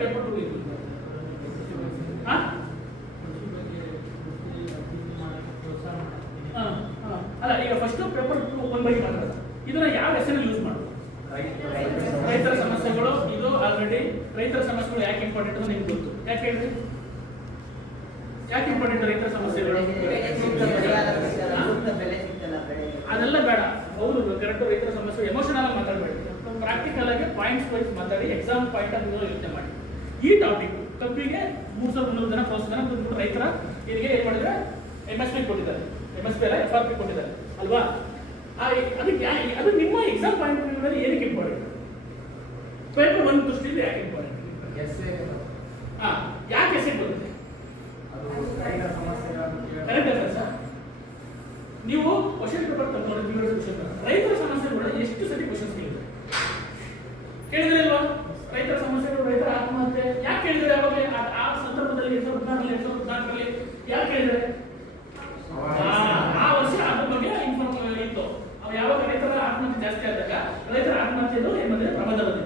Paper 2 ಇದು. ಅಲ್ಲ, ಈಗ ಫಸ್ಟ್ ಪೇಪರ್ 1 ಬಗ್ಗೆ ಮಾತಾಡೋದು. ಇದನ್ನ ಯಾವ ಹೆಸರಲ್ಲಿ ಯೂಸ್ ಮಾಡೋದು? ರೈತರ ಸಮಸ್ಯೆಗಳು. ಇದು ಆಲ್ರೆಡಿ ರೈತರ ಸಮಸ್ಯೆಗಳು ಯಾಕೆ ಇಂಪಾರ್ಟೆಂಟ್ ಅಂತ ನಿಮ್ಗೆ ಗೊತ್ತು. ಯಾಕೆ ಹೇಳ್ರಿ? ಯಾಕೆ ಇಂಪಾರ್ಟೆಂಟ್ ರೈತರ ಸಮಸ್ಯೆಗಳು? ಅದೆಲ್ಲ ಬೇಡ. ಹೌದು, ಕರೆಕ್ಟ್. ರೈತರ ಸಮಸ್ಯೆ ಎಮೋಷನಲ್ ಆಗಿ ಮಾತಾಡಬೇಡಿ, ಪ್ರಾಕ್ಟಿಕಲ್ ಆಗಿ ಪಾಯಿಂಟ್ಸ್ ವೈಸ್ ಮಾತಾಡಿ, ಎಕ್ಸಾಮ್ ಪಾಯಿಂಟ್ ಆಫ್ ವ್ಯೂ ಯೋಚನೆ ಮಾಡಿ. ಈ ಟಾಪಿಕ್ ಕಬ್ಬಿಗೆ 3,300 ಜನ 400 ಜನ ಬಂದ್ಬಿಟ್ಟು ರೈತರ ಇದಕ್ಕೆ ಏನ್ ಮಾಡಿದ್ರೆ MSP ಕೊಟ್ಟಿದ್ದಾರೆ. MSP ಅಲ್ಲ, FRP ಕೊಟ್ಟಿದ್ದಾರೆ ಅಲ್ವಾ? ಅದಕ್ಕೆ ಅದು ನಿಮ್ಮ ಎಕ್ಸಾಮ್ ಪಾಯಿಂಟ್ ಆಫ್ ವ್ಯೂ ಏನಕ್ಕೆ ಇಂಪಾರ್ಟೆಂಟ್? ಪೇಪರ್ 1 ದೃಷ್ಟಿಯಿಂದ ಯಾಕೆ ಇಂಪಾರ್ಟೆಂಟ್? ಯಾಕೆ ಎಸ್ಸೆ ಬರುತ್ತೆ? ಕರೆಕ್ಟ್ ಅಲ್ಲ ಸರ್? ನೀವು ಕ್ವಶನ್ ಪೇಪರ್ ತಗೊಂಡು ರೈತರ ಸಮಸ್ಯೆಗಳು ಎಷ್ಟು ಸತಿ ಕ್ವಶನ್ಸ್ ಕೇಳಿದ್ರಲ್ವಾ? ರೈತರ ಸಮಸ್ಯೆಗಳು, ರೈತರ ಆತ್ಮಹತ್ಯೆ ಯಾಕೆ ಕೇಳಿದ್ರೆ? ಅವಾಗ ಆ ಸಂದರ್ಭದಲ್ಲಿ 2013 ಯಾಕೆ ಕೇಳಿದ್ರೆ? ಆ ವರ್ಷ ಅದ್ರ ಬಗ್ಗೆ ಇನ್ಫಾರ್ಮ್ ಇತ್ತು. ಯಾವಾಗ ರೈತರ ಆತ್ಮಹತ್ಯೆ ಜಾಸ್ತಿ ಆದಾಗ ರೈತರ ಆತ್ಮಹತ್ಯೆದು ಏನ್ ಬಂದಿದೆ ಪ್ರಬಂಧ ಬಂದಿದೆ.